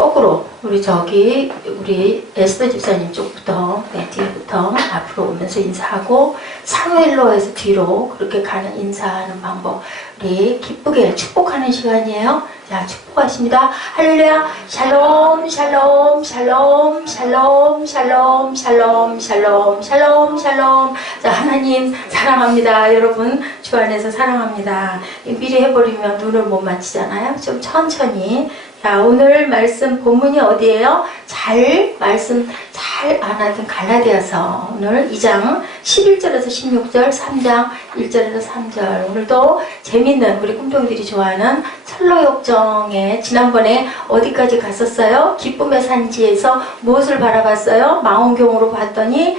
거꾸로 우리 에스더 집사님 쪽부터 뒤부터 앞으로 오면서 인사하고 사무엘로 해서 뒤로 그렇게 가는 인사하는 방법 우리 기쁘게 축복하는 시간이에요. 자, 축복하십니다. 할렐루야. 샬롬 샬롬 샬롬 샬롬 샬롬 샬롬 샬롬 샬롬 샬롬. 자, 하나님 사랑합니다. 여러분 주 안에서 사랑합니다. 미리 해버리면 눈을 못 맞추잖아요. 좀 천천히. 자, 오늘 말씀 본문이 어디예요? 말씀 잘 안 하던 갈라디아서 오늘 2장 11절에서 16절 3장 1절에서 3절. 오늘도 재밌는 우리 꿈동이들이 좋아하는 철로역정에 지난번에 어디까지 갔었어요? 기쁨의 산지에서 무엇을 바라봤어요? 망원경으로 봤더니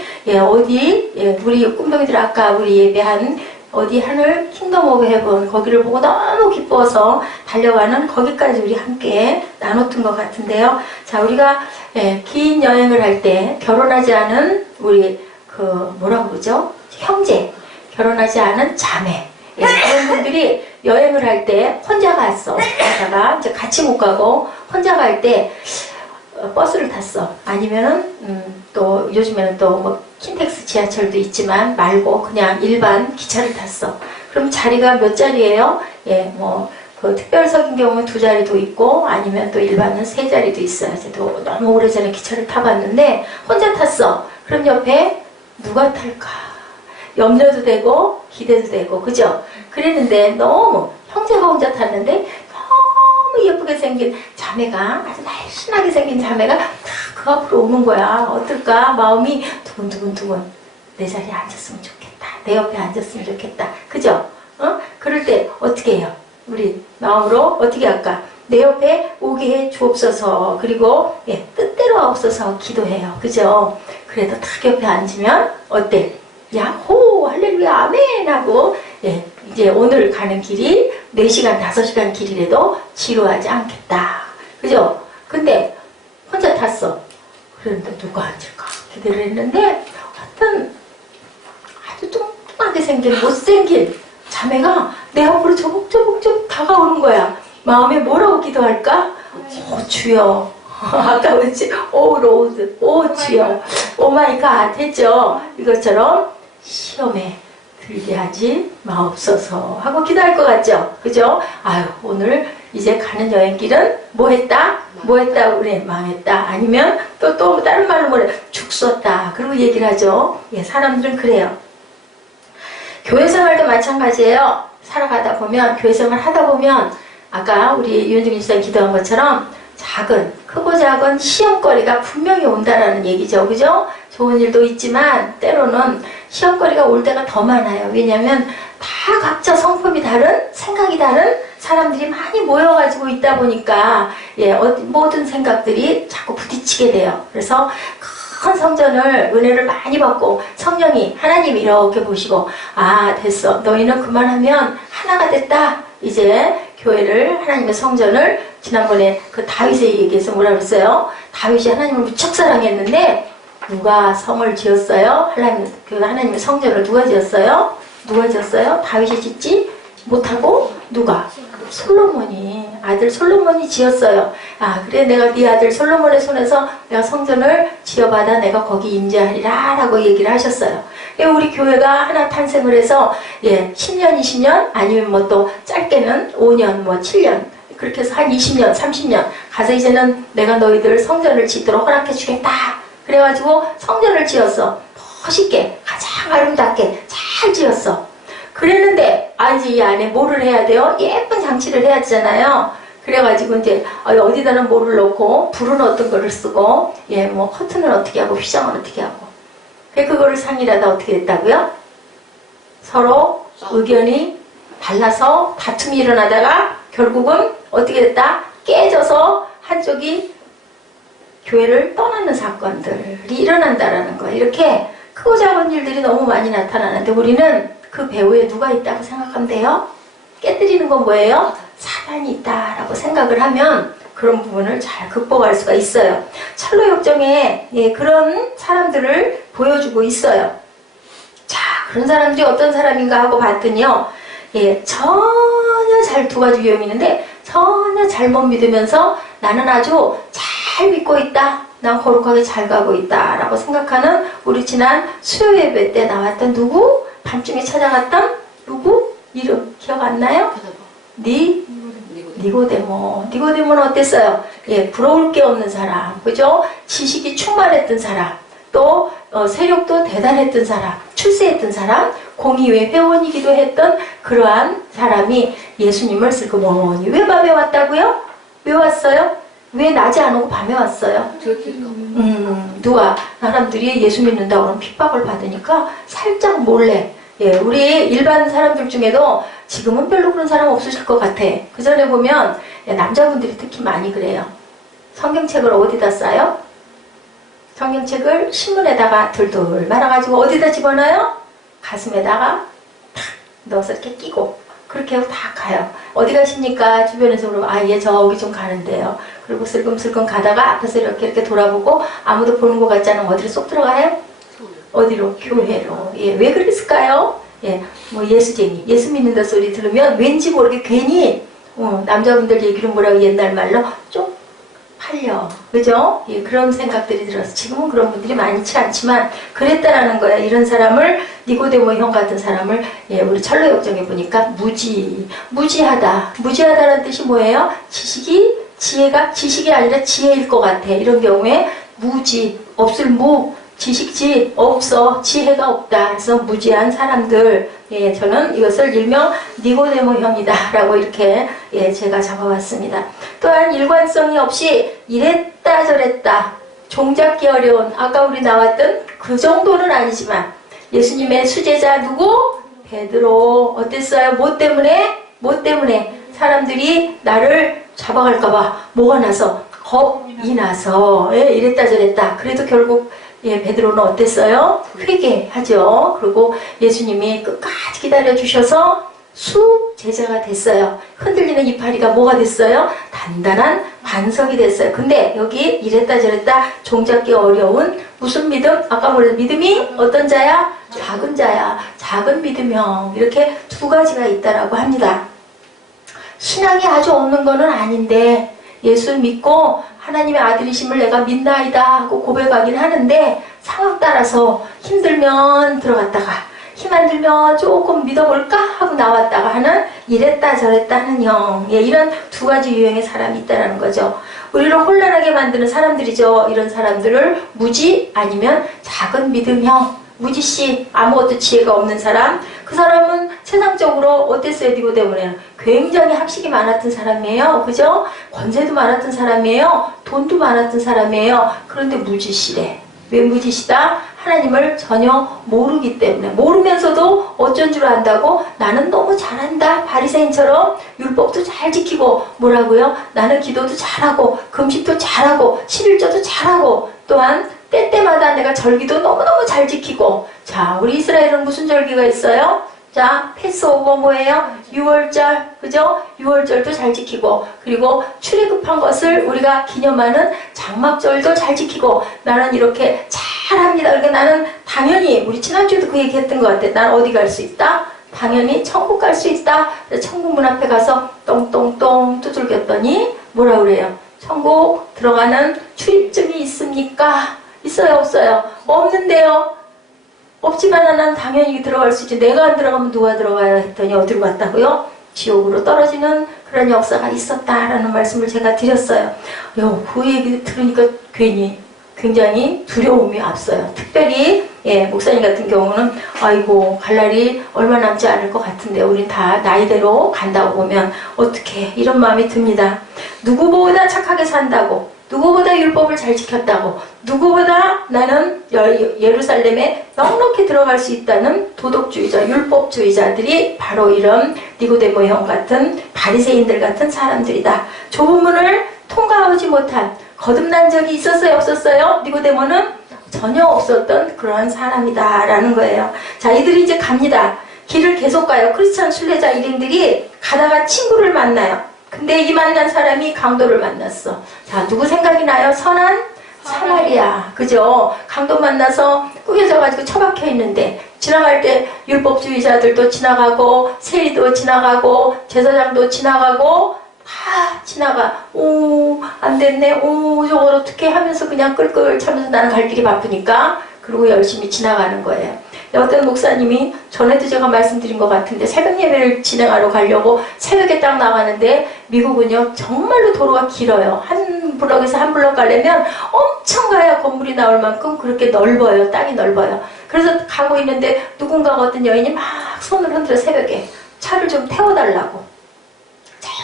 우리 꿈동이들 아까 우리 예배한 어디 하늘 킹덤 오브 헤븐 거기를 보고 너무 기뻐서 달려가는 거기까지 우리 함께 나눴던 것 같은데요. 자, 우리가 긴 여행을 할 때 결혼하지 않은 우리 뭐라고 그러죠? 형제, 결혼하지 않은 자매 그런 분들이 여행을 할 때 혼자 가다가 이제 같이 못 가고 혼자 갈 때 버스를 tas어. 아니면은 또 요즘에는 또 뭐 킨텍스 지하철도 있지만 말고 그냥 일반 기차를 탔어. 그럼 자리가 몇 자리예요? 그 특별석인 경우는 2자리도 있고 아니면 또 일반은 3자리도 있어요. 저도 너무 오래전에 기차를 타봤는데 혼자 탔어. 그럼 옆에 누가 탈까? 염려도 되고 기대도 되고 그죠? 그랬는데 너무 형제가 혼자 탔는데 너무 예쁘게 생긴 자매가 아주 날씬하게 생긴 자매가 다 그 앞으로 오는 거야. 어떨까? 마음이 두근두근 내 자리에 앉았으면 좋겠다. 내 옆에 앉았으면 좋겠다. 그죠? 그럴 때 어떻게 해요? 우리 마음으로 어떻게 할까? 내 옆에 오게 해 주옵소서. 그리고 뜻대로 하옵소서 기도해요. 그죠? 그래도 딱 옆에 앉으면 어때? 야호 할렐루야 아멘 하고 이제 오늘 가는 길이 4시간 5시간 길이라도 지루하지 않겠다. 그죠? 근데 혼자 탔어. 그런데 누가 앉을까 기대를 했는데 어떤 아주 뚱뚱하게 생긴 못생긴 자매가 내 앞으로 조목조목 다가오는 거야. 마음에 뭐라고 기도할까? 오 주여 아까 그랬지? 오 로드 오 주여 오 마이 갓 했죠? 이것처럼 시험에 들게 하지 마옵소서 하고 기도할 것 같죠? 그죠? 아유 오늘 이제 가는 여행길은 뭐 했다? 우리 망했다. 아니면 또 다른 말로 뭐래? 죽었다. 그리고 얘기를 하죠. 사람들은 그래요. 교회 생활도 마찬가지예요. 살아가다 보면 교회 생활 하다 보면 아까 우리 유현중 집사님 기도한 것처럼 크고 작은 시험거리가 분명히 온다라는 얘기죠. 그죠? 좋은 일도 있지만 때로는 시험거리가 올 때가 더 많아요. 왜냐하면 다 각자 성품이 다른 생각이 다른 사람들이 많이 모여가지고 있다 보니까 모든 생각들이 자꾸 부딪히게 돼요. 그래서 큰 성전을 은혜를 많이 받고 성령이 하나님이 이렇게 보시고 됐어 너희는 그만하면 하나가 됐다. 이제 교회를 하나님의 성전을 지난번에 그 다윗의 얘기에서 뭐라 그랬어요? 다윗이 하나님을 무척 사랑했는데 누가 성을 지었어요? 하나님의 성전을 누가 지었어요? 다윗이 짓지 못하고 누가? 아들 솔로몬이 지었어요. 그래 내가 네 아들 솔로몬의 손에서 내가 성전을 지어받아 내가 거기 임재하리라 라고 얘기를 하셨어요. 우리 교회가 하나 탄생을 해서 10년 20년 아니면 뭐 또 짧게는 5년 7년 그렇게 해서 한 20년 30년 가서 이제는 내가 너희들 성전을 짓도록 허락해 주겠다. 그래가지고 성전을 지었어. 멋있게 가장 아름답게 잘 지었어. 그랬는데 이제 이 안에 뭐를 해야 돼요? 예쁜 장치를 해야 되잖아요. 그래가지고 이제 어디다는 뭐를 넣고 불은 어떤 거를 쓰고 커튼은 어떻게 하고 휘장은 어떻게 하고 그거를 상의하다 어떻게 됐다고요? 서로 의견이 달라서 다툼이 일어나다가 결국은 어떻게 됐다? 깨져서 한쪽이 교회를 떠나는 사건들이 일어난다라는 거예요. 이렇게 크고 작은 일들이 너무 많이 나타나는데 우리는 그 배후에 누가 있다고 생각하면 돼요? 깨뜨리는 건 뭐예요? 사단이 있다라고 생각을 하면 그런 부분을 잘 극복할 수가 있어요. 철로역정에 그런 사람들을 보여주고 있어요. 자, 그런 사람들이 어떤 사람인가 하고 봤더니요. 전혀 두 가지 유형이 있는데 전혀 잘못 믿으면서 나는 아주 잘 잘 믿고 있다. 난 거룩하게 잘 가고 있다. 라고 생각하는 우리 지난 수요 예배 때 나왔던 누구? 밤중에 찾아갔던 누구? 이름 기억 안 나요? 니고데모. 니고데모는 어땠어요? 예, 부러울 게 없는 사람. 그죠? 지식이 충만했던 사람. 또 세력도 대단했던 사람. 출세했던 사람. 공의회 회원이기도 했던 그러한 사람이 예수님을 슬그머니 왜 밤에 왔다고요? 왜 왔어요? 왜 낮에 안 오고 밤에 왔어요? 누가 사람들이 예수 믿는다고 그러면 핍박을 받으니까 살짝 몰래 예, 우리 일반 사람들 중에도 지금은 별로 그런 사람 없으실 것 같아. 그 전에 보면 예, 남자분들이 특히 많이 그래요. 성경책을 어디다 싸요? 성경책을 신문에다가 둘둘 말아가지고 어디다 집어넣어요? 가슴에다가 탁 넣어서 이렇게 끼고 그렇게 하고 다 가요. 어디 가십니까? 주변에서 그러면 아, 얘 저기 좀 가는데요. 그리고 슬금슬금 가다가 앞에서 이렇게 돌아보고 아무도 보는 것 같지 않으면 어디로 쏙 들어가요? 어디로? 교회로. 예, 왜 그랬을까요? 예, 뭐 예수쟁이, 예수 믿는다 소리 들으면 왠지 모르게 괜히 남자분들 얘기는 뭐라고 옛날 말로 좀 팔려. 그죠? 예, 그런 생각들이 들어서 지금은 그런 분들이 많지 않지만 그랬다라는 거야. 이런 사람을 니고데모 형 같은 사람을 예, 우리 철로 역정에 보니까 무지하다. 무지하다는 뜻이 뭐예요? 지혜가 지식이 아니라 지혜일 것 같아. 이런 경우에 무지, 없을 무, 지식지 없어, 지혜가 없다. 그래서 무지한 사람들. 예, 저는 이것을 일명 니고데모 형이다 라고 이렇게 예, 제가 잡아왔습니다. 또한 일관성이 없이 이랬다 저랬다 종잡기 어려운 아까 우리 나왔던 그 정도는 아니지만 예수님의 수제자 누구? 베드로. 어땠어요? 뭐 때문에 사람들이 나를 잡아갈까봐 뭐가 나서 겁이 나서 예, 이랬다 저랬다. 그래도 결국 예, 베드로는 어땠어요? 회개하죠. 그리고 예수님이 끝까지 기다려주셔서 수제자가 됐어요. 흔들리는 이파리가 뭐가 됐어요? 단단한 반석이 됐어요. 근데 여기 이랬다 저랬다 종잡기 어려운 무슨 믿음? 아까 뭐랬 믿음이 어떤 자야? 작은 자야. 작은 믿음형. 이렇게 두 가지가 있다라고 합니다. 신앙이 아주 없는 거는 아닌데 예수 믿고 하나님의 아들이심을 내가 믿나이다 하고 고백하긴 하는데 상황 따라서 힘들면 들어갔다가 힘 안 들면 조금 믿어볼까 하고 나왔다가 하는 이랬다 저랬다 하는 형. 예, 이런 두 가지 유형의 사람이 있다는 거죠. 우리를 혼란하게 만드는 사람들이죠. 이런 사람들을 무지 아니면 작은 믿음형. 무지씨, 아무것도 지혜가 없는 사람. 그 사람은 세상적으로 어땠어요? 니고데모는 굉장히 학식이 많았던 사람이에요. 그죠? 권세도 많았던 사람이에요. 돈도 많았던 사람이에요. 그런데 무지시래. 왜 무지시다? 하나님을 전혀 모르기 때문에. 모르면서도 어쩐 줄 안다고? 나는 너무 잘한다. 바리새인처럼 율법도 잘 지키고 뭐라고요? 나는 기도도 잘하고 금식도 잘하고 11조도 잘하고 또한 때때마다 내가 절기도 너무너무 잘 지키고. 자, 우리 이스라엘은 무슨 절기가 있어요? 자, 패스오버 뭐예요? 6월절, 그죠? 6월절도 잘 지키고, 그리고 출애굽한 것을 우리가 기념하는 장막절도 잘 지키고, 나는 이렇게 잘합니다. 그러니까 나는 당연히, 우리 지난주에도 그 얘기 했던 것 같아. 난 어디 갈 수 있다? 당연히 천국 갈 수 있다. 천국 문 앞에 가서 똥똥똥 두들겼더니 뭐라 그래요? 천국 들어가는 출입증이 있습니까? 있어요, 없어요? 없는데요. 없지만 나는 당연히 들어갈 수 있지. 내가 안 들어가면 누가 들어가야 했더니 어디로 갔다고요? 지옥으로 떨어지는 그런 역사가 있었다라는 말씀을 제가 드렸어요. 그 얘기 들으니까 괜히 굉장히 두려움이 앞서요. 특별히 예, 목사님 같은 경우는 아이고 갈 날이 얼마 남지 않을 것 같은데 우린 다 나이대로 간다고 보면 어떻게 이런 마음이 듭니다. 누구보다 착하게 산다고, 누구보다 율법을 잘 지켰다고, 누구보다 나는 예루살렘에 넉넉히 들어갈 수 있다는 도덕주의자, 율법주의자들이 바로 이런 니고데모 형 같은 바리새인들 같은 사람들이다. 좁은 문을 통과하지 못한 거듭난 적이 있었어요, 없었어요? 니고데모는 전혀 없었던 그러한 사람이다 라는 거예요. 자, 이들이 이제 갑니다. 길을 계속 가요. 크리스찬 순례자 일행들이 가다가 친구를 만나요. 근데 이 만난 사람이 강도를 만났어. 자, 누구 생각이 나요? 선한 사마리아. 그죠? 강도 만나서 꾸겨져가지고 처박혀 있는데 지나갈 때 율법주의자들도 지나가고 세리도 지나가고 제사장도 지나가고 다 지나가. 오, 안 됐네. 오, 저걸 어떻게 하면서 그냥 끌끌 차면서 나는 갈 길이 바쁘니까. 그리고 열심히 지나가는 거예요. 어떤 목사님이 전에도 제가 말씀드린 것 같은데 새벽 예배를 진행하러 가려고 새벽에 딱 나가는데 미국은요 정말로 도로가 길어요. 한 블럭에서 한 블럭 가려면 엄청 가야 건물이 나올 만큼 그렇게 넓어요. 땅이 넓어요. 그래서 가고 있는데 누군가가 어떤 여인이 막 손을 흔들어 새벽에 차를 좀 태워달라고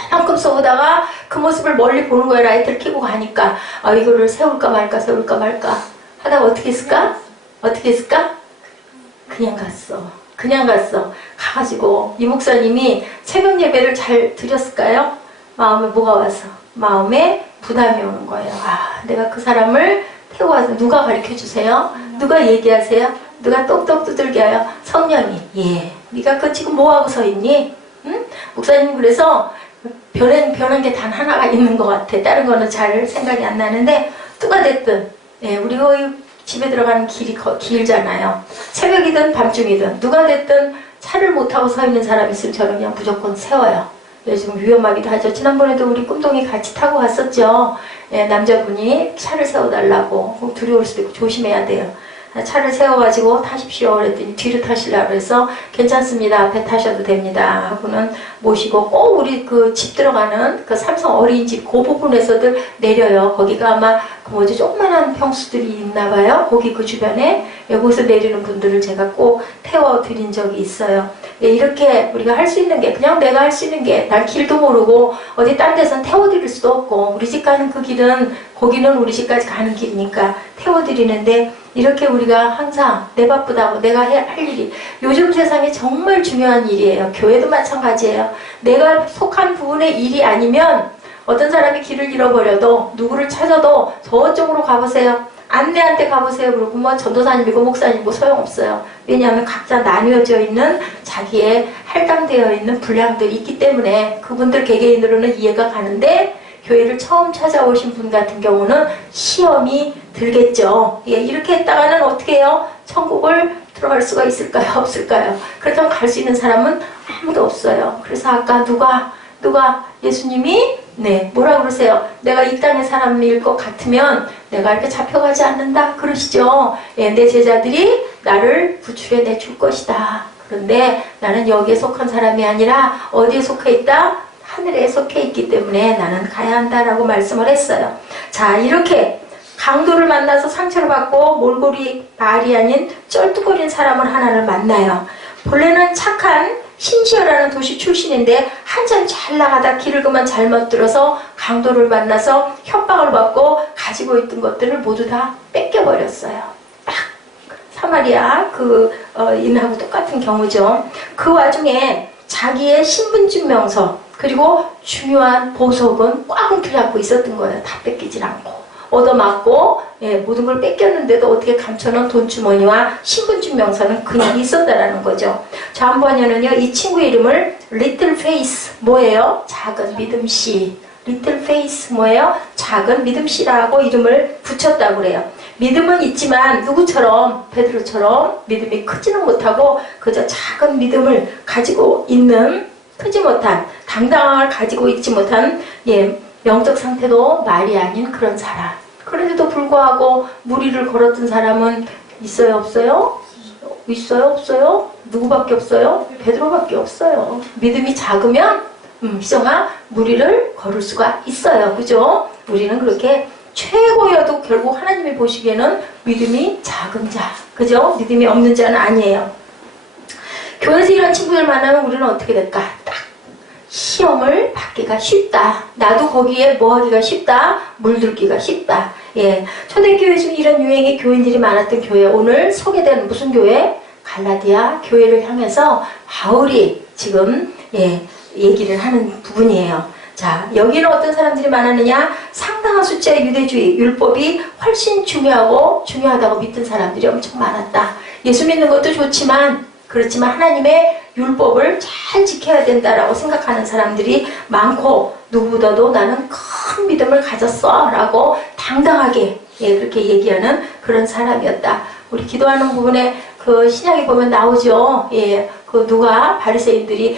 저만큼 쏘다가 그 모습을 멀리 보는 거예요. 라이트를 켜고 가니까 아 이거를 세울까 말까 세울까 말까 하다가 어떻게 했을까? 어떻게 했을까? 그냥 갔어. 그냥 갔어. 가가지고 이 목사님이 새벽 예배를 잘 드렸을까요? 마음에 뭐가 와서? 마음에 부담이 오는 거예요. 아, 내가 그 사람을 태우고 와서 누가 가르쳐 주세요? 누가 얘기하세요? 누가 똑똑 두들겨요? 성령이. 예. 네가 그 지금 뭐하고 서 있니? 응? 목사님 그래서 변한 게 단 하나가 있는 것 같아. 다른 거는 잘 생각이 안 나는데 누가 됐든 예, 우리 집에 들어가는 길이 길잖아요. 새벽이든 밤중이든 누가 됐든 차를 못 타고 서 있는 사람이 있으면 저는 그냥 무조건 세워요. 요즘 위험하기도 하죠. 지난번에도 우리 꿈동이 같이 타고 갔었죠. 예, 남자분이 차를 세워달라고 꼭 둘이 올 수도 있고 조심해야 돼요. 차를 세워가지고 타십시오 그랬더니 뒤로 타시려고 해서 괜찮습니다. 앞에 타셔도 됩니다. 하고는 모시고 꼭 우리 그 집 들어가는 그 삼성 어린이집 그 부분에서들 내려요. 거기가 아마 그 뭐지 조그만한 평수들이 있나 봐요. 거기 그 주변에 거기서 내리는 분들을 제가 꼭 태워드린 적이 있어요. 네, 이렇게 우리가 할 수 있는 게 그냥 내가 할 수 있는 게 난 길도 모르고 어디 딴 데선 태워드릴 수도 없고 우리 집 가는 그 길은 거기는 우리 집까지 가는 길이니까 태워드리는데 이렇게 우리가 항상 내 바쁘다고 내가 할 일이 요즘 세상에 정말 중요한 일이에요. 교회도 마찬가지예요. 내가 속한 부분의 일이 아니면 어떤 사람이 길을 잃어버려도 누구를 찾아도 저쪽으로 가보세요. 안내한테 가보세요. 그러고 뭐 전도사님이고 목사님이고 소용없어요. 왜냐하면 각자 나뉘어져 있는 자기의 할당되어 있는 분량들이 있기 때문에 그분들 개개인으로는 이해가 가는데 교회를 처음 찾아오신 분 같은 경우는 시험이 들겠죠. 예, 이렇게 했다가는 어떻게 해요? 천국을 들어갈 수가 있을까요? 없을까요? 그렇다면 갈 수 있는 사람은 아무도 없어요. 그래서 아까 누가 예수님이 네 뭐라 그러세요? 내가 이 땅의 사람일 것 같으면 내가 이렇게 잡혀가지 않는다 그러시죠. 예, 내 제자들이 나를 구출해 내줄 것이다. 그런데 나는 여기에 속한 사람이 아니라 어디에 속해 있다? 하늘에 속해 있기 때문에 나는 가야 한다라고 말씀을 했어요. 자, 이렇게 강도를 만나서 상처를 받고 몰골이 말이 아닌 쩔뚝거린 사람을 하나를 만나요. 본래는 착한 신시어라는 도시 출신인데 한참 잘 나가다 길을 그만 잘못 들어서 강도를 만나서 협박을 받고 가지고 있던 것들을 모두 다 뺏겨버렸어요. 딱 사마리아 인하고 똑같은 경우죠. 그 와중에 자기의 신분증명서 그리고 중요한 보석은 꽉 움켜잡고 있었던 거예요. 다 뺏기질 않고 얻어맞고 모든 걸 뺏겼는데도 어떻게 감춰놓은 돈주머니와 신분증명서는 그냥 있었다라는 거죠. 자, 한번에는요 이 친구 이름을 Little Faith 뭐예요? 작은 믿음씨. Little Faith 뭐예요? 작은 믿음씨라고 이름을 붙였다고 그래요. 믿음은 있지만 누구처럼 베드로처럼 믿음이 크지는 못하고 그저 작은 믿음을 가지고 있는 크지 못한 당당함을 가지고 있지 못한 영적 상태도 말이 아닌 그런 사람. 그런데도 불구하고 무리를 걸었던 사람은 있어요 없어요? 있어요 없어요? 누구밖에 없어요? 베드로밖에 없어요. 믿음이 작으면 희정아 무리를 걸을 수가 있어요. 그죠? 우리는 그렇게 최고여도 결국 하나님이 보시기에는 믿음이 작은 자. 그죠? 믿음이 없는 자는 아니에요. 교회에서 이런 친구들 만나면 우리는 어떻게 될까? 딱 시험을 받기가 쉽다. 나도 거기에 뭐 하기가 쉽다. 물들기가 쉽다. 예, 초대교회 중 이런 유행의 교인들이 많았던 교회. 오늘 소개된 무슨 교회? 갈라디아 교회를 향해서 바울이 지금 얘기를 하는 부분이에요. 자, 여기는 어떤 사람들이 많았느냐? 상당한 숫자의 유대주의, 율법이 훨씬 중요하다고 믿던 사람들이 엄청 많았다. 예수 믿는 것도 좋지만 그렇지만 하나님의 율법을 잘 지켜야 된다라고 생각하는 사람들이 많고 누구보다도 나는 큰 믿음을 가졌어 라고 당당하게 그렇게 얘기하는 그런 사람이었다. 우리 기도하는 부분에 그 신약에 보면 나오죠. 그 누가 바리새인들이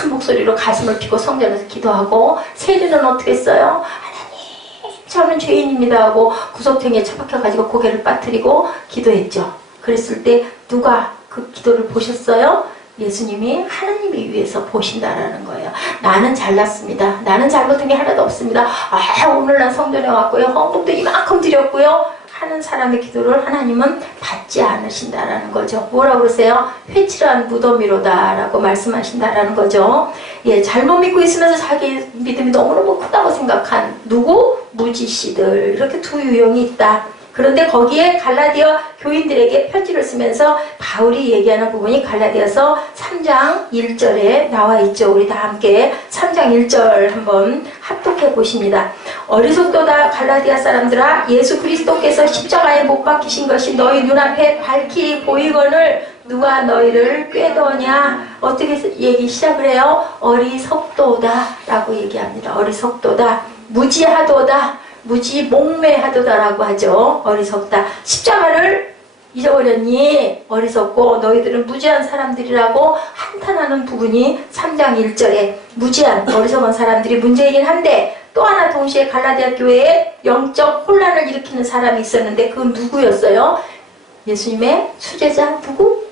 큰 목소리로 가슴을 피고 성전에서 기도하고, 세리는 어떻게 했어요? 하나님, 저는 죄인입니다 하고 구석탱이에 처박혀가지고 고개를 빠뜨리고 기도했죠. 그랬을 때 누가 그 기도를 보셨어요? 예수님이 하나님이 위해서 보신다라는 거예요. 나는 잘났습니다. 나는 잘못한 게 하나도 없습니다. 오늘 난 성전에 왔고요. 헌금도 이만큼 드렸고요. 하는 사람의 기도를 하나님은 받지 않으신다라는 거죠. 뭐라고 그러세요? 회칠한 무덤이로다 라고 말씀하신다라는 거죠. 예, 잘못 믿고 있으면서 자기 믿음이 너무너무 크다고 생각한 누구? 무지씨들. 이렇게 두 유형이 있다. 그런데 거기에 갈라디아 교인들에게 편지를 쓰면서 바울이 얘기하는 부분이 갈라디아서 3장 1절에 나와 있죠. 우리 다 함께 3장 1절 한번 합독해 보십니다. 어리석도다 갈라디아 사람들아, 예수 그리스도께서 십자가에 못 박히신 것이 너희 눈앞에 밝히 보이거늘 누가 너희를 꾀더냐. 어떻게 얘기 시작을 해요? 어리석도다 라고 얘기합니다. 어리석도다, 무지하도다, 무지 몽매하도다라고 하죠. 어리석다. 십자가를 잊어버렸니? 어리석고 너희들은 무지한 사람들이라고 한탄하는 부분이 3장 1절에 무지한 어리석은 사람들이 문제이긴 한데, 또 하나 동시에 갈라디아 교회에 영적 혼란을 일으키는 사람이 있었는데 그건 누구였어요? 예수님의 수제자 누구?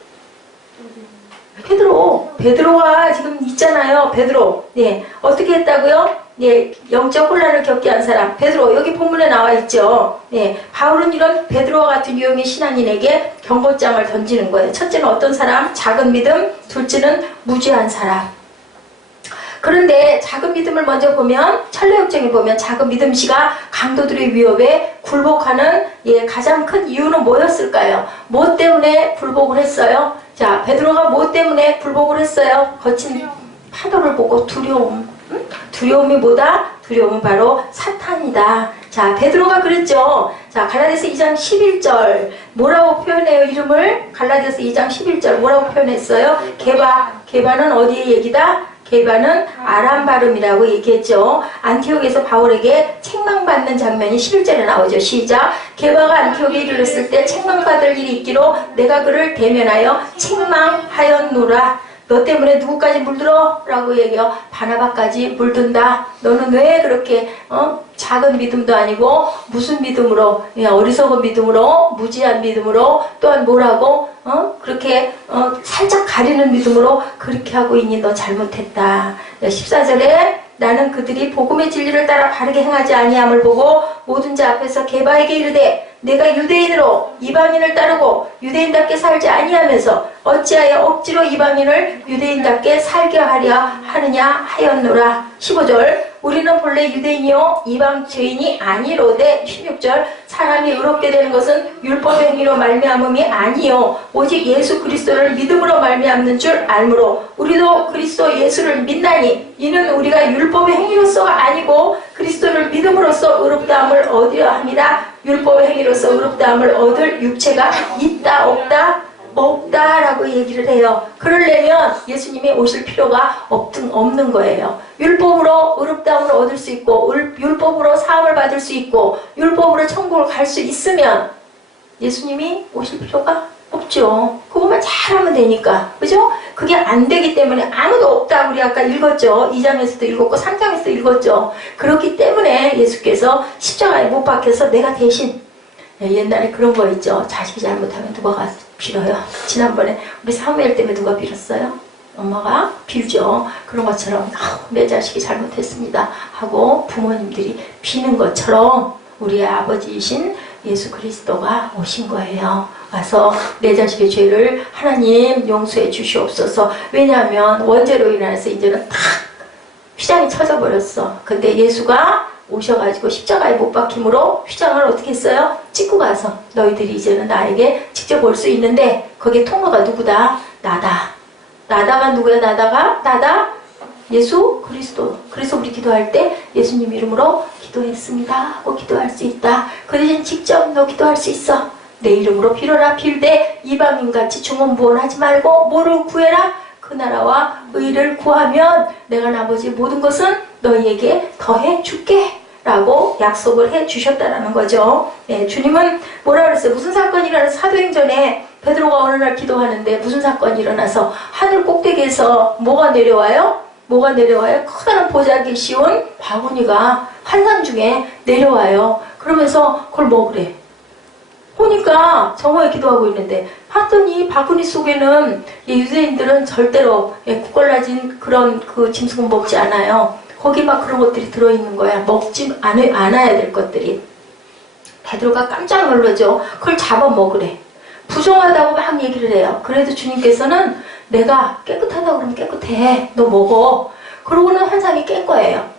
베드로가 지금 있잖아요. 베드로. 네, 어떻게 했다고요? 네, 영적 혼란을 겪게 한 사람 베드로, 여기 본문에 나와 있죠. 네, 바울은 이런 베드로와 같은 유형의 신앙인에게 경고장을 던지는 거예요. 첫째는 어떤 사람? 작은 믿음. 둘째는 무지한 사람. 그런데 작은 믿음을 먼저 보면, 천례역정에 보면 작은 믿음씨가 강도들의 위협에 굴복하는 가장 큰 이유는 뭐였을까요? 뭐 때문에 굴복을 했어요? 자, 베드로가 뭐 때문에 굴복을 했어요? 거친 파도를 보고 두려움. 두려움이 뭐다? 두려움은 바로 사탄이다. 자, 베드로가 그랬죠. 자, 갈라디아서 2장 11절 뭐라고 표현해요? 이름을 갈라디아서 2장 11절 뭐라고 표현했어요? 게바는 어디의 얘기다? 게바는 아람 발음이라고 얘기했죠. 안티옥에서 바울에게 책망받는 장면이 11절에 나오죠. 시작. 게바가 안티옥에 이르렀을 때 책망받을 일이 있기로 내가 그를 대면하여 책망하였노라. 너 때문에 누구까지 물들어? 라고 얘기해요. 바나바까지 물든다. 너는 왜 그렇게 작은 믿음도 아니고 무슨 믿음으로, 어리석은 믿음으로, 무지한 믿음으로, 또한 뭐라고 그렇게 살짝 가리는 믿음으로 그렇게 하고 있니? 너 잘못했다. 14절에 나는 그들이 복음의 진리를 따라 바르게 행하지 아니함을 보고 모든 자 앞에서 게바에게 이르되 내가 유대인으로 이방인을 따르고 유대인답게 살지 아니하면서 어찌하여 억지로 이방인을 유대인답게 살게 하려 하느냐 하였노라. 15절 우리는 본래 유대인이요 이방 죄인이 아니로되 16절 사람이 의롭게 되는 것은 율법의 행위로 말미암음이 아니요 오직 예수 그리스도를 믿음으로 말미암는 줄 알므로 우리도 그리스도 예수를 믿나니 이는 우리가 율법의 행위로서가 아니고 그리스도를 믿음으로써 의롭다함을 얻으려 합니다. 율법의 행위로서 의롭다함을 얻을 육체가 있다 없다? 없다라고 얘기를 해요. 그러려면 예수님이 오실 필요가 없는 거예요. 율법으로 의롭다함을 얻을 수 있고 율법으로 사함을 받을 수 있고 율법으로 천국을 갈 수 있으면 예수님이 오실 필요가 없죠. 그것만 잘하면 되니까. 그죠? 그게 안 되기 때문에 아무도 없다. 우리 아까 읽었죠. 2장에서도 읽었고 3장에서도 읽었죠. 그렇기 때문에 예수께서 십자가에 못 박혀서 내가 대신, 옛날에 그런 거 있죠. 자식이 잘못하면 누가 가서 빌어요. 지난번에 우리 사무엘 때문에 누가 빌었어요? 엄마가 빌죠. 그런 것처럼 내 자식이 잘못했습니다 하고 부모님들이 비는 것처럼 우리의 아버지이신 예수 그리스도가 오신 거예요. 와서 내 자식의 죄를 하나님 용서해 주시옵소서. 왜냐하면 원죄로 인해서 이제는 탁 휘장이 쳐져 버렸어. 근데 예수가 오셔가지고 십자가에 못 박힘으로 휘장을 어떻게 했어요? 찍고 가서 너희들이 이제는 나에게 직접 올 수 있는데 거기에 통로가 누구다? 나다. 나다가 누구야? 나다? 예수 그리스도. 그래서 우리 기도할 때 예수님 이름으로 기도했습니다 하고 기도할 수 있다. 그 대신 직접 너 기도할 수 있어. 내 이름으로 빌어라. 빌되 이방인같이 중언부언하지 말고 뭐를 구해라? 그 나라와 의를 구하면 내가 나머지 모든 것은 너희에게 더해 줄게 라고 약속을 해 주셨다라는 거죠. 네, 주님은 뭐라 그랬어요? 무슨 사건이 일어나서 사도행전에 베드로가 어느 날 기도하는데 무슨 사건이 일어나서 하늘 꼭대기에서 뭐가 내려와요? 뭐가 내려와요? 커다란 보자기 씌운 바구니가 환상 중에 내려와요. 그러면서 그걸 먹으래. 보니까 정오에 기도하고 있는데 봤더니 바구니 속에는 유대인들은 절대로 구걸라진 그런 그 짐승은 먹지 않아요. 거기 막 그런 것들이 들어있는 거야. 먹지 않아야 될 것들이. 베드로가 깜짝 놀라죠. 그걸 잡아 먹으래. 부정하다고 막 얘기를 해요. 그래도 주님께서는 내가 깨끗하다고 그러면 깨끗해. 너 먹어. 그러고는 환상이 깬 거예요.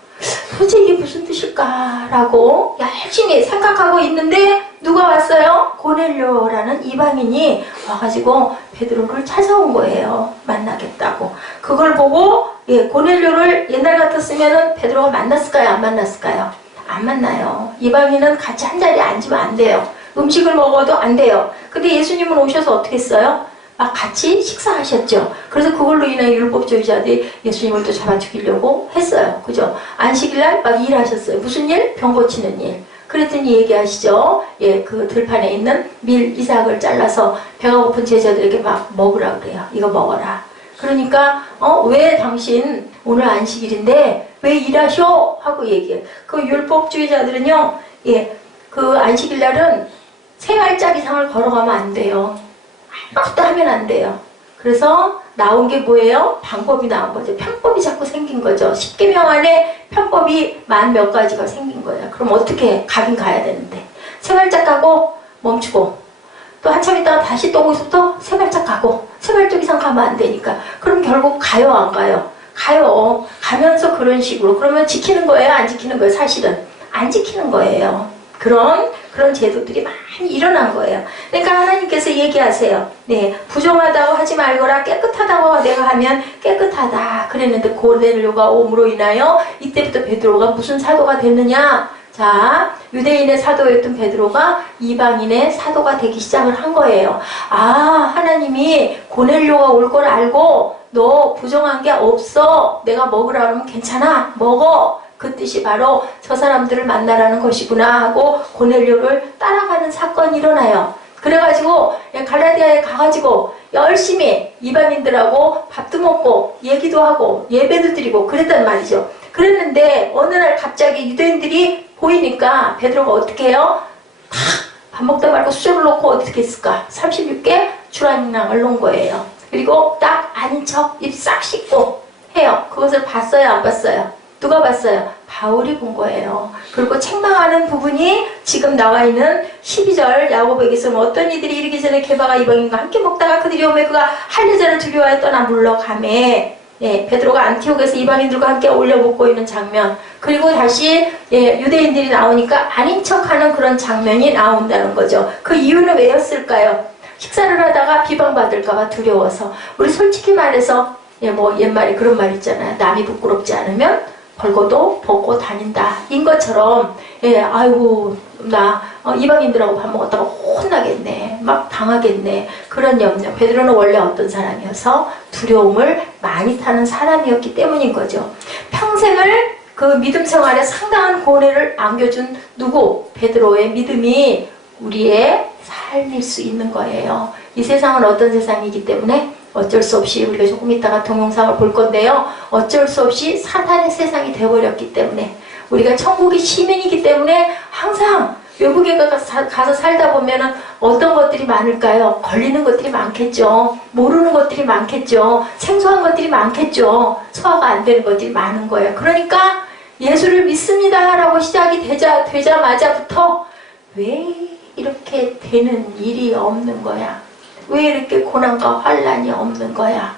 도대체 이게 무슨 뜻일까라고 열심히 생각하고 있는데 누가 왔어요? 고넬료라는 이방인이 와가지고 베드로를 찾아온 거예요. 만나겠다고. 그걸 보고 고넬료를 옛날 같았으면 베드로가 만났을까요? 안 만났을까요? 안 만나요. 이방인은 같이 한 자리에 앉으면 안 돼요. 음식을 먹어도 안 돼요. 근데 예수님은 오셔서 어떻게 했어요? 막 같이 식사하셨죠. 그래서 그걸로 인해 율법주의자들이 예수님을 또 잡아 죽이려고 했어요. 그죠? 안식일날 막 일하셨어요. 무슨 일? 병 고치는 일. 그랬더니 얘기하시죠. 그 들판에 있는 밀 이삭을 잘라서 배가 고픈 제자들에게 막 먹으라 그래요. 이거 먹어라. 그러니까 왜 당신 오늘 안식일인데 왜 일하셔? 하고 얘기해요. 그 율법주의자들은요. 그 안식일날은 3발짝 이상을 걸어가면 안 돼요. 아무것도 하면 안 돼요. 그래서 나온 게 뭐예요? 방법이 나온 거죠. 편법이 자꾸 생긴 거죠. 10계명 안에 편법이 만 몇 가지가 생긴 거예요. 그럼 어떻게 해? 가긴 가야 되는데 3발짝 가고 멈추고 또 한참 있다가 다시 또 거기서부터 3발짝 가고 3발짝 이상 가면 안 되니까 그럼 결국 가요 안 가요? 가요. 가면서 그런 식으로 그러면 지키는 거예요? 안 지키는 거예요? 사실은 안 지키는 거예요. 그런 제도들이 많이 일어난 거예요. 그러니까 하나님께서 얘기하세요. 네, 부정하다고 하지 말거라. 깨끗하다고 내가 하면 깨끗하다. 그랬는데 고넬료가 옴으로 인하여 이때부터 베드로가 무슨 사도가 됐느냐? 자, 유대인의 사도였던 베드로가 이방인의 사도가 되기 시작을 한 거예요. 아, 하나님이 고넬료가 올 걸 알고 너 부정한 게 없어. 내가 먹으라 그러면 괜찮아. 먹어. 그 뜻이 바로 저 사람들을 만나라는 것이구나 하고 고넬료를 따라가는 사건이 일어나요. 그래가지고 갈라디아에 가가지고 열심히 이방인들하고 밥도 먹고 얘기도 하고 예배도 드리고 그랬단 말이죠. 그랬는데 어느 날 갑자기 유대인들이 보이니까 베드로가 어떻게 해요? 밥 먹다 말고 수저를 놓고 어떻게 했을까? 36개 주란랑을 놓은 거예요. 그리고 딱 아닌 척 입 싹 씻고 해요. 그것을 봤어요? 안 봤어요? 누가 봤어요? 바울이 본 거예요. 그리고 책망하는 부분이 지금 나와 있는 12절 야고보에게서는 어떤 이들이 이르기 전에 게바가 이방인과 함께 먹다가 그들이 오매 그가 할례자를 두려워하여 떠나 물러가매. 베드로가 안티옥에서 이방인들과 함께 올려 먹고 있는 장면, 그리고 다시 유대인들이 나오니까 아닌 척하는 그런 장면이 나온다는 거죠. 그 이유는 왜였을까요? 식사를 하다가 비방받을까봐 두려워서. 우리 솔직히 말해서 뭐 옛말에 그런 말 있잖아요. 남이 부끄럽지 않으면 벌거도 벗고 다닌다. 인 것처럼 아이고 나 이방인들하고 밥 먹었다가 혼나겠네. 막 당하겠네. 그런 염려. 베드로는 원래 어떤 사람이어서 두려움을 많이 타는 사람이었기 때문인 거죠. 평생을 그 믿음 생활에 상당한 고뇌를 안겨준 누구? 베드로의 믿음이 우리의 삶일 수 있는 거예요. 이 세상은 어떤 세상이기 때문에 어쩔 수 없이 우리가 조금 이따가 동영상을 볼 건데요. 어쩔 수 없이 사탄의 세상이 되어버렸기 때문에 우리가 천국의 시민이기 때문에 항상 외국에 가서 살다 보면은 어떤 것들이 많을까요? 걸리는 것들이 많겠죠. 모르는 것들이 많겠죠. 생소한 것들이 많겠죠. 소화가 안 되는 것들이 많은 거예요. 그러니까 예수를 믿습니다 라고 시작이 되자마자부터 왜 이렇게 되는 일이 없는 거야? 왜 이렇게 고난과 환란이 없는 거야?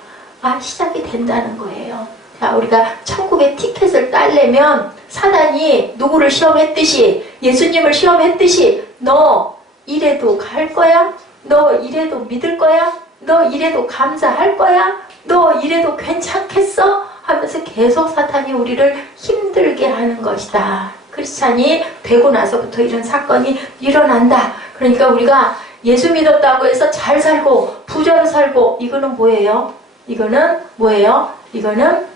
시작이 된다는 거예요. 자, 우리가 천국의 티켓을 따려면 사단이 누구를 시험했듯이, 예수님을 시험했듯이, 너 이래도 갈 거야? 너 이래도 믿을 거야? 너 이래도 감사할 거야? 너 이래도 괜찮겠어? 하면서 계속 사탄이 우리를 힘들게 하는 것이다. 크리스찬이 되고 나서부터 이런 사건이 일어난다. 그러니까 우리가 예수 믿었다고 해서 잘 살고 부자로 살고, 이거는 뭐예요? 이거는 뭐예요? 이거는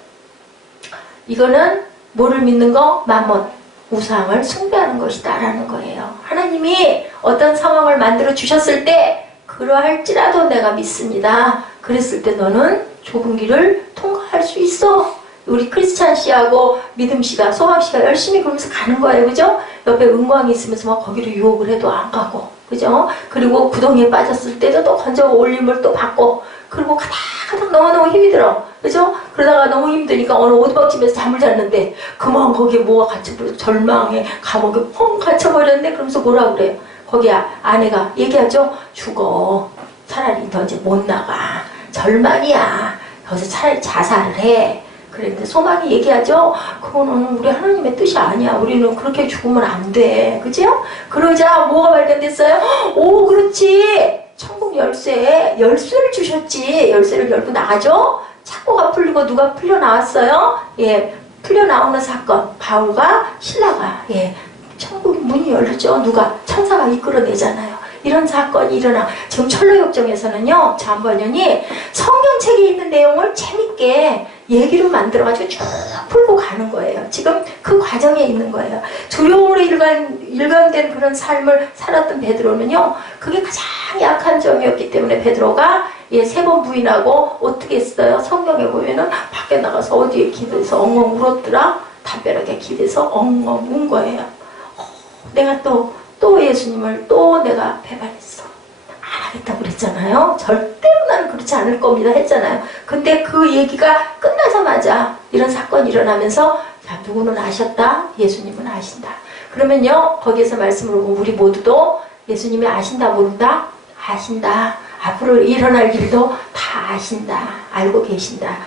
뭐를 믿는 거? 맘몬, 우상을 숭배하는 것이다 라는 거예요. 하나님이 어떤 상황을 만들어 주셨을 때 그러할지라도 내가 믿습니다. 그랬을 때 너는 좁은 길을 통과할 수 있어. 우리 크리스찬 씨하고 믿음 씨가, 소망 씨가 열심히 그러면서 가는 거예요. 그죠? 옆에 은광이 있으면서 막 거기로 유혹을 해도 안 가고. 그죠? 그리고 구덩이에 빠졌을 때도 또 건져 올림을 또 받고. 그리고 가닥가닥 너무너무 힘이 들어. 그죠? 그러다가 너무 힘드니까 어느 오두막집에서 잠을 잤는데 그만 거기에 뭐가 갇혀버려. 절망에 감옥에 펑 갇혀버렸네. 그러면서 뭐라 그래요? 거기 아내가 얘기하죠. 죽어. 차라리 너 이제 못 나가. 절망이야. 여기서 차라리 자살을 해. 그랬는데 소망이 얘기하죠. 그거는 우리 하나님의 뜻이 아니야. 우리는 그렇게 죽으면 안 돼. 그죠? 그러자 뭐가 발견됐어요? 오, 그렇지. 천국 열쇠를 주셨지. 열쇠를 열고 나가죠. 착고가 풀리고 누가 풀려 나왔어요? 예, 풀려 나오는 사건. 바울과 신라가, 예, 천국 문이 열리죠. 누가? 천사가 이끌어내잖아요. 이런 사건이 일어나. 지금 철로역정에서는요, 잠번연이 성경책에 있는 내용을 재밌게 얘기로 만들어가지고 쭉 풀고 가는 거예요. 지금 그 과정에 있는 거예요. 두려움으로 일관된 그런 삶을 살았던 베드로는요, 그게 가장 약한 점이었기 때문에 베드로가, 예, 3번 부인하고 어떻게 했어요? 성경에 보면은 밖에 나가서 어디에 기대서 엉엉 울었더라? 담벼락에 기대서 엉엉 운 거예요. 내가 또 예수님을 또 내가 배반했어. 안 하겠다고 그랬잖아요. 절대로 나는 그렇지 않을 겁니다 했잖아요. 근데 그 얘기가 끝나자마자 이런 사건이 일어나면서, 자, 누구는 아셨다? 예수님은 아신다. 그러면요, 거기에서 말씀을 보고 우리 모두도 예수님이 아신다 모른다? 아신다. 앞으로 일어날 일도 다 아신다. 알고 계신다.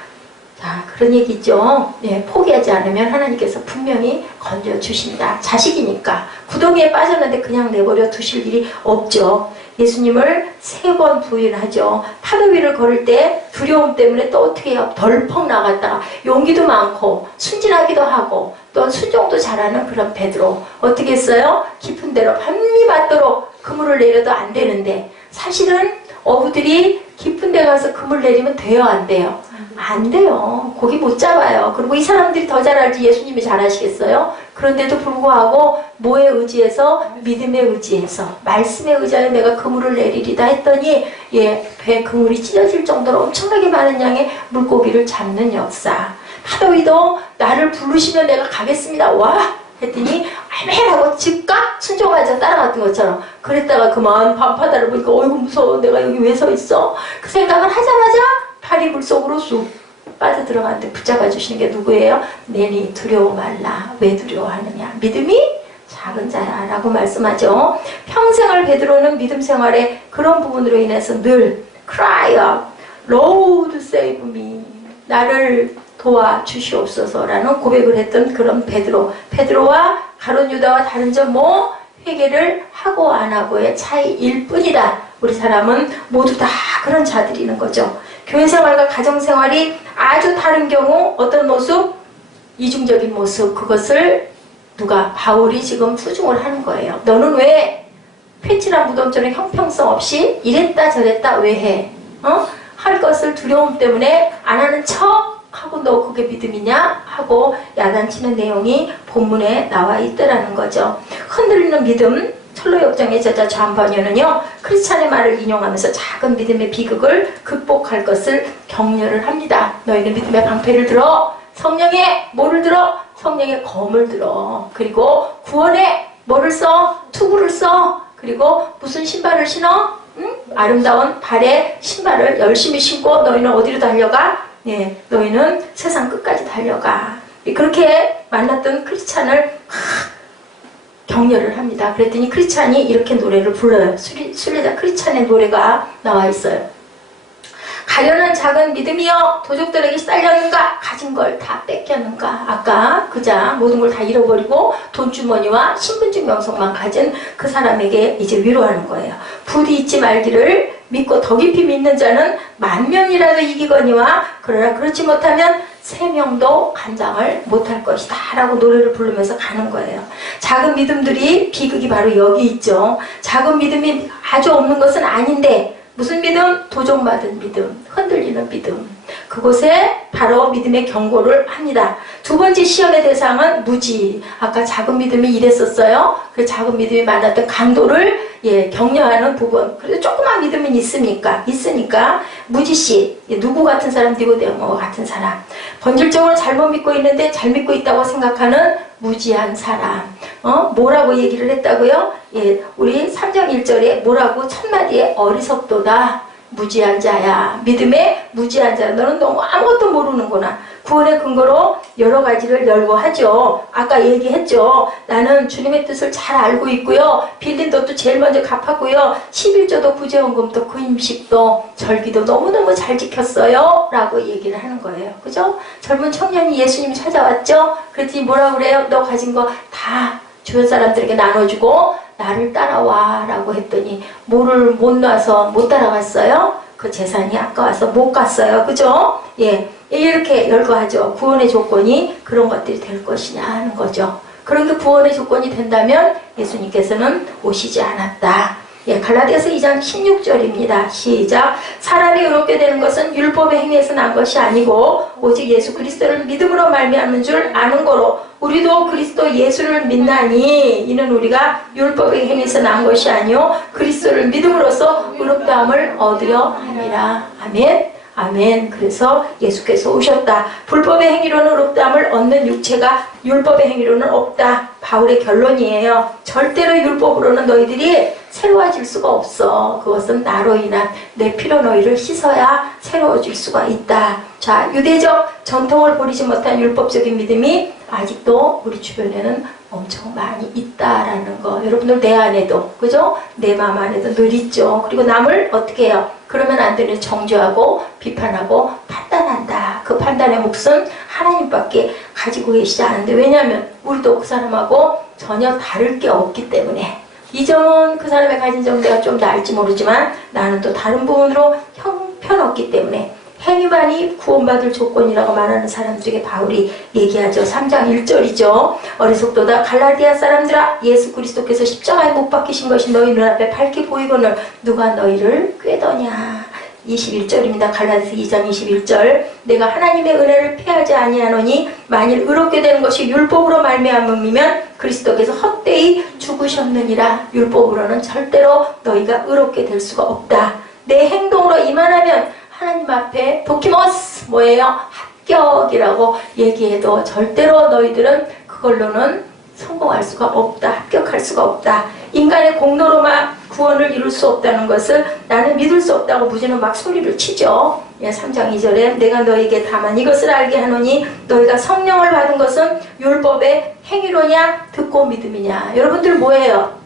자, 그런 얘기죠. 네, 포기하지 않으면 하나님께서 분명히 건져주신다. 자식이니까. 구덩이에 빠졌는데 그냥 내버려 두실 일이 없죠. 예수님을 3번 부인하죠. 파도 위를 걸을 때 두려움 때문에 또 어떻게 해요? 덜컥 나갔다가 용기도 많고 순진하기도 하고 또 순종도 잘하는 그런 베드로. 어떻게 했어요? 깊은 데로 밤이 맞도록 그물을 내려도 안 되는데, 사실은 어부들이 깊은 데 가서 그물 내리면 돼요, 안 돼요? 안 돼요. 고기 못 잡아요. 그리고 이 사람들이 더 잘 알지 예수님이 잘 아시겠어요? 그런데도 불구하고 뭐에 의지해서? 믿음에 의지해서, 말씀에 의지하여 내가 그물을 내리리다 했더니, 예, 배 그물이 찢어질 정도로 엄청나게 많은 양의 물고기를 잡는 역사. 파도 위도 나를 부르시면 내가 가겠습니다. 와! 했더니 알매라고 즉각 순종하자 따라갔던 것처럼. 그랬다가 그만 밤바다를 보니까 어이구 무서워, 내가 여기 왜 서 있어? 그 생각을 하자마자 팔이 물속으로 쑥 빠져 들어가는데 붙잡아 주시는 게 누구예요? 내니 두려워 말라. 왜 두려워하느냐? 믿음이 작은 자야 라고 말씀하죠. 평생을 베드로는 믿음 생활에 그런 부분으로 인해서 늘 cry out, Lord save me, 나를 도와주시옵소서라는 고백을 했던 그런 베드로와 가룟 유다와 다른 점 뭐? 회개를 하고 안 하고의 차이일 뿐이다. 우리 사람은 모두 다 그런 자들이는 거죠. 교회 생활과 가정 생활이 아주 다른 경우 어떤 모습? 이중적인 모습. 그것을 누가? 바울이 지금 수중을 하는 거예요. 너는 왜 패치나 무덤처럼 형평성 없이 이랬다 저랬다 왜 해? 할 것을 두려움 때문에 안 하는 척 하고 너 그게 믿음이냐? 하고 야단치는 내용이 본문에 나와 있더라는 거죠. 흔들리는 믿음. 철로역정의 저자 잠번연은요, 크리스찬의 말을 인용하면서 작은 믿음의 비극을 극복할 것을 격려를 합니다. 너희는 믿음의 방패를 들어. 성령의 뭐를 들어? 성령의 검을 들어. 그리고 구원에 뭐를 써? 투구를 써. 그리고 무슨 신발을 신어? 아름다운 발에 신발을 열심히 신고 너희는 어디로 달려가? 네, 너희는 세상 끝까지 달려가. 그렇게 만났던 크리스찬을 격려를 합니다. 그랬더니 크리스찬이 이렇게 노래를 불러요. 순례자 크리스찬의 노래가 나와 있어요. 가련한 작은 믿음이여 도적들에게 시달렸는가? 가진 걸 다 뺏겼는가? 아까 그자 모든 걸 다 잃어버리고 돈주머니와 신분증 명성만 가진 그 사람에게 이제 위로하는 거예요. 부디 잊지 말기를, 믿고 더 깊이 믿는 자는 10,000명이라도 이기거니와 그러나 그렇지 못하면 3명도 감당을 못할 것이다 라고 노래를 부르면서 가는 거예요. 작은 믿음들이 비극이 바로 여기 있죠. 작은 믿음이 아주 없는 것은 아닌데 무슨 믿음? 도적맞은 믿음, 흔들리는 믿음. 그곳에 바로 믿음의 경고를 합니다. 두 번째 시험의 대상은 무지. 아까 작은 믿음이 이랬었어요. 그 작은 믿음이 만났던 강도를 예, 격려하는 부분. 그래도 조그만 믿음은 있으니까 무지씨, 누구 같은 사람, 니고데모 같은 사람, 본질적으로 잘못 믿고 있는데 잘 믿고 있다고 생각하는 무지한 사람. 뭐라고 얘기를 했다고요? 예, 우리 3장 1절에 뭐라고 첫 마디에 어리석도다. 무지한 자야. 믿음에 무지한 자야. 너는 너무 아무것도 모르는구나. 구원의 근거로 여러 가지를 열거하죠. 아까 얘기했죠. 나는 주님의 뜻을 잘 알고 있고요. 빌린 돈도 제일 먼저 갚았고요. 11조도 구제원금도 구임식도 절기도 너무너무 잘 지켰어요. 라고 얘기를 하는 거예요. 그죠? 젊은 청년이 예수님 찾아왔죠. 그랬더니 뭐라고 그래요? 너 가진 거 다 주변 사람들에게 나눠주고 나를 따라와 라고 했더니 뭐를 못 놔서 못 따라갔어요? 그 재산이 아까워서 못 갔어요. 그죠? 예, 이렇게 열거하죠. 구원의 조건이 그런 것들이 될 것이냐 하는 거죠. 그런 게 구원의 조건이 된다면 예수님께서는 오시지 않았다. 예, 갈라디아서 2장 16절입니다. 시작. 사람이 의롭게 되는 것은 율법의 행위에서 난 것이 아니고 오직 예수 그리스도를 믿음으로 말미암은 줄 아는 거로 우리도 그리스도 예수를 믿나니 이는 우리가 율법의 행위에서 난 것이 아니요 그리스도를 믿음으로써 의롭다함을 얻으려 하니라. 아멘. 아멘. 그래서 예수께서 오셨다. 불법의 행위로는 의롭다함을 얻는 육체가 율법의 행위로는 없다. 바울의 결론이에요. 절대로 율법으로는 너희들이 새로워질 수가 없어. 그것은 나로 인한 내 피로 너희를 씻어야 새로워질 수가 있다. 자, 유대적 전통을 버리지 못한 율법적인 믿음이 아직도 우리 주변에는 엄청 많이 있다라는 거. 여러분들 내 안에도, 그죠? 내 마음 안에도 늘 있죠. 그리고 남을 어떻게 해요? 그러면 안 되는 정죄하고 비판하고 판단한다. 그 판단의 몫은 하나님밖에 가지고 계시지 않은데, 왜냐하면 우리도 그 사람하고 전혀 다를 게 없기 때문에. 이 점은 그 사람의 가진 정도가 좀 나을지 모르지만 나는 또 다른 부분으로 형편없기 때문에 행위만이 구원받을 조건이라고 말하는 사람들에게 바울이 얘기하죠. 3장 1절이죠. 어리석도다 갈라디아 사람들아, 예수 그리스도께서 십자가에 못 박히신 것이 너희 눈앞에 밝게 보이거늘 누가 너희를 꾀더냐. 21절입니다. 갈라디아서 2장 21절. 내가 하나님의 은혜를 패하지 아니하노니 만일 의롭게 되는 것이 율법으로 말미암음이면 그리스도께서 헛되이 죽으셨느니라. 율법으로는 절대로 너희가 의롭게 될 수가 없다. 내 행동으로 이만하면 하나님 앞에 도키모스 뭐예요? 합격이라고 얘기해도 절대로 너희들은 그걸로는 성공할 수가 없다. 합격할 수가 없다. 인간의 공로로만 구원을 이룰 수 없다는 것을 나는 믿을 수 없다고 무지는 막 소리를 치죠. 3장 2절에 내가 너에게 다만 이것을 알게 하노니 너희가 성령을 받은 것은 율법의 행위로냐 듣고 믿음이냐. 여러분들 뭐예요?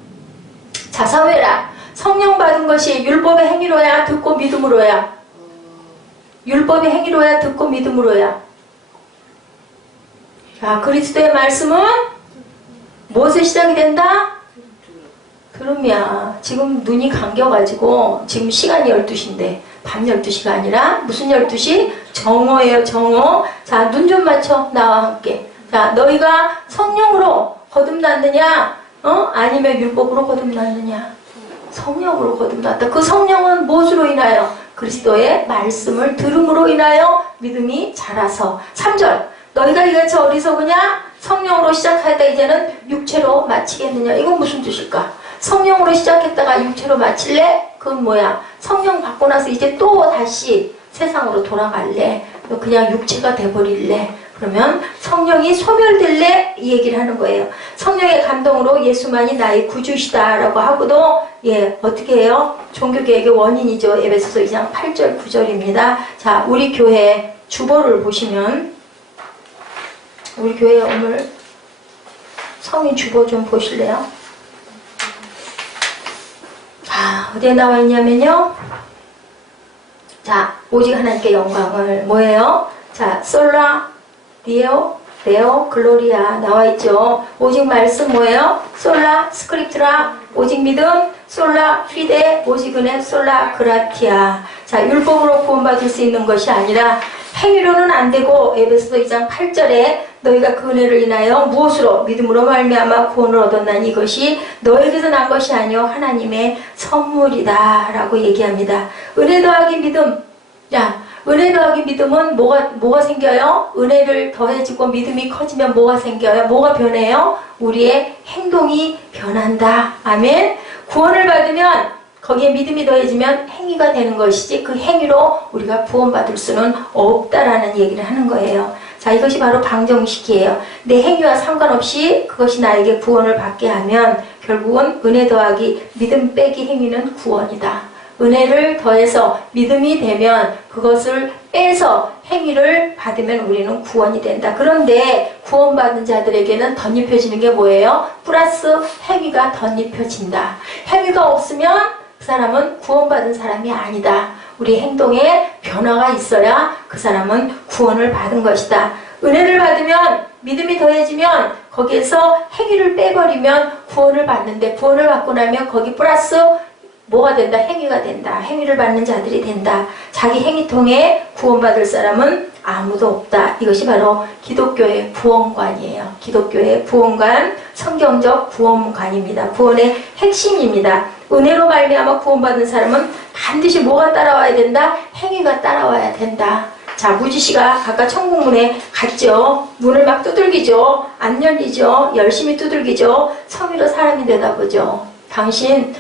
자, 사회라. 성령 받은 것이 율법의 행위로야 듣고 믿음으로야? 율법의 행위로야 듣고 믿음으로야? 자, 그리스도의 말씀은 무엇에 시작이 된다? 들음이야. 지금 눈이 감겨가지고 지금 시간이 12시인데 밤 12시가 아니라 무슨 12시? 정오예요. 정오. 자, 눈 좀 맞춰. 나와 함께. 자, 너희가 성령으로 거듭났느냐? 아니면 율법으로 거듭났느냐? 성령으로 거듭났다. 그 성령은 무엇으로 인하여? 그리스도의 말씀을 들음으로 인하여 믿음이 자라서. 3절. 너희가 이같이 어리석으냐? 성령으로 시작하다 이제는 육체로 마치겠느냐? 이건 무슨 뜻일까? 성령으로 시작했다가 육체로 마칠래? 그건 뭐야? 성령 받고 나서 이제 또 다시 세상으로 돌아갈래? 그냥 육체가 돼버릴래? 그러면 성령이 소멸될래? 이 얘기를 하는 거예요. 성령의 감동으로 예수만이 나의 구주시다라고 하고도 어떻게 해요? 종교개혁의 원인이죠. 에베소서 2장 8절 9절입니다. 자, 우리 교회 주보를 보시면 우리 교회 오늘 성인 주보 좀 보실래요? 자, 어디에 나와 있냐면요. 자, 오직 하나님께 영광을 뭐예요? 자, 솔라 데오 글로리아 나와 있죠. 오직 말씀 뭐예요? 솔라 스크립트라 오직 믿음, 솔라 피데 오직 은혜, 솔라 그라티아. 자, 율법으로 구원받을 수 있는 것이 아니라 행위로는 안 되고 에베소서 2장 8절에 너희가 그 은혜를 인하여 무엇으로? 믿음으로 말미암아 구원을 얻었나니 이것이 너에게서 난 것이 아니요 하나님의 선물이다 라고 얘기합니다. 은혜 더하기 믿음. 야, 은혜 더하기 믿음은 뭐가 생겨요? 은혜를 더해지고 믿음이 커지면 뭐가 생겨요? 뭐가 변해요? 우리의 행동이 변한다. 아멘. 구원을 받으면 거기에 믿음이 더해지면 행위가 되는 것이지 그 행위로 우리가 구원받을 수는 없다라는 얘기를 하는 거예요. 자, 이것이 바로 방정식이에요. 내 행위와 상관없이 그것이 나에게 구원을 받게 하면 결국은 은혜 더하기 믿음 빼기 행위는 구원이다. 은혜를 더해서 믿음이 되면 그것을 빼서 행위를 받으면 우리는 구원이 된다. 그런데 구원받은 자들에게는 덧입혀지는 게 뭐예요? 플러스 행위가 덧입혀진다. 행위가 없으면 그 사람은 구원받은 사람이 아니다. 우리 행동에 변화가 있어야 그 사람은 구원을 받은 것이다. 은혜를 받으면 믿음이 더해지면 거기에서 행위를 빼버리면 구원을 받는데 구원을 받고 나면 거기 플러스 뭐가 된다? 행위가 된다. 행위를 받는 자들이 된다. 자기 행위 통해 구원받을 사람은 아무도 없다. 이것이 바로 기독교의 구원관이에요. 기독교의 구원관, 성경적 구원관입니다. 구원의 핵심입니다. 은혜로 말미암아 구원받은 사람은 반드시 뭐가 따라와야 된다? 행위가 따라와야 된다. 자, 무지씨가 아까 천국문에 갔죠. 문을 막 두들기죠. 안 열리죠. 열심히 두들기죠. 성의로 사람이 내다보죠. 당신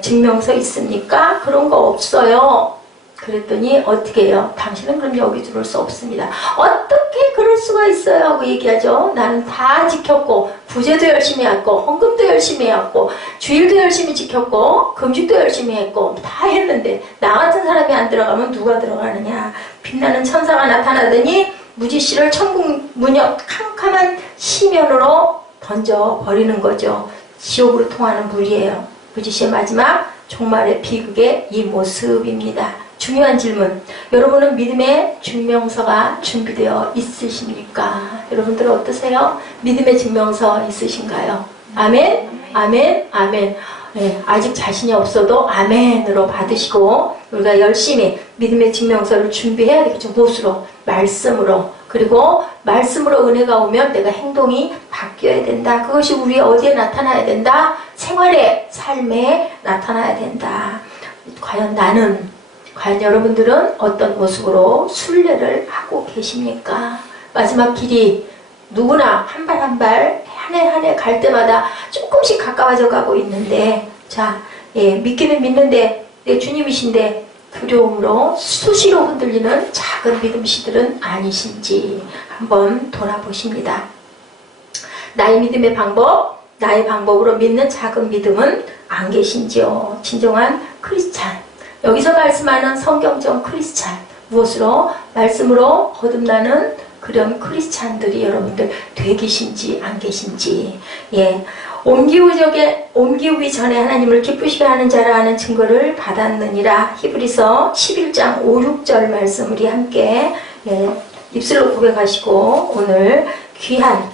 증명서 있습니까? 그런 거 없어요. 그랬더니 어떻게 해요? 당신은 그럼 여기 들어올 수 없습니다. 어떻게 그럴 수가 있어요? 하고 얘기하죠. 나는 다 지켰고 구제도 열심히 했고 헌금도 열심히 했고 주일도 열심히 지켰고 금식도 열심히 했고 다 했는데 나 같은 사람이 안 들어가면 누가 들어가느냐. 빛나는 천사가 나타나더니 무지씨를 천국 문역 캄캄한 시면으로 던져버리는 거죠. 지옥으로 통하는 물이에요. 무지씨의 마지막 종말의 비극의 이 모습입니다. 중요한 질문. 여러분은 믿음의 증명서가 준비되어 있으십니까? 여러분들은 어떠세요? 믿음의 증명서 있으신가요? 아멘? 아멘? 아멘. 네, 아직 자신이 없어도 아멘으로 받으시고 우리가 열심히 믿음의 증명서를 준비해야 되겠죠. 무엇으로? 말씀으로. 그리고 말씀으로 은혜가 오면 내가 행동이 바뀌어야 된다. 그것이 우리 어디에 나타나야 된다? 생활의 삶에 나타나야 된다. 과연 여러분들은 어떤 모습으로 순례를 하고 계십니까? 마지막 길이 누구나 한 발 한 발 한 해 한 해 갈 때마다 조금씩 가까워져 가고 있는데 자, 믿기는 믿는데 내 주님이신데 두려움으로 수시로 흔들리는 작은 믿음씨들은 아니신지 한번 돌아보십니다. 나의 믿음의 방법, 나의 방법으로 믿는 작은 믿음은 안 계신지요? 진정한 크리스찬. 여기서 말씀하는 성경적 크리스찬. 무엇으로? 말씀으로 거듭나는 그런 크리스찬들이 여러분들 되계신지 안 계신지. 옮기기 전에 하나님을 기쁘시게 하는 자라 하는 증거를 받았느니라. 히브리서 11장 5, 6절 말씀 우리 함께 입술로 고백하시고 오늘 귀한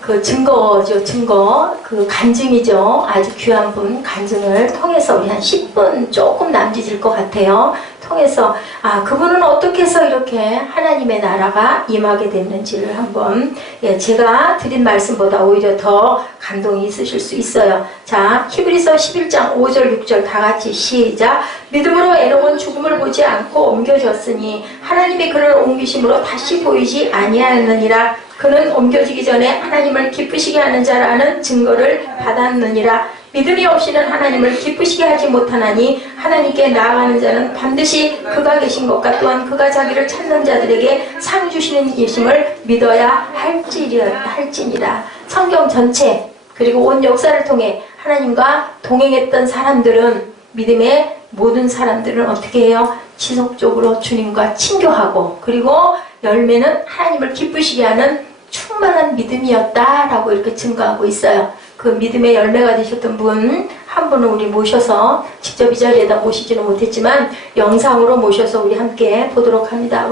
그 증거죠. 증거, 그 간증이죠. 아주 귀한 분 간증을 통해서 우리 한 10분 조금 남짓일 것 같아요. 통해서 그분은 어떻게 해서 이렇게 하나님의 나라가 임하게 됐는지를 한번 제가 드린 말씀보다 오히려 더 감동이 있으실 수 있어요. 자, 히브리서 11장 5절 6절 다 같이 시작. 믿음으로 에녹은 죽음을 보지 않고 옮겨졌으니 하나님이 그를 옮기심으로 다시 보이지 아니하였느니라. 그는 옮겨지기 전에 하나님을 기쁘시게 하는 자라는 증거를 받았느니라. 믿음이 없이는 하나님을 기쁘시게 하지 못하나니 하나님께 나아가는 자는 반드시 그가 계신 것과 또한 그가 자기를 찾는 자들에게 상 주시는 이심을 믿어야 할지니라. 성경 전체 그리고 온 역사를 통해 하나님과 동행했던 사람들은 믿음의 모든 사람들은 어떻게 해요? 지속적으로 주님과 친교하고 그리고 열매는 하나님을 기쁘시게 하는 충만한 믿음이었다라고 이렇게 증거하고 있어요. 그 믿음의 열매가 되셨던 분 한 분을 우리 모셔서 직접 이 자리에다 모시지는 못했지만 영상으로 모셔서 우리 함께 보도록 합니다.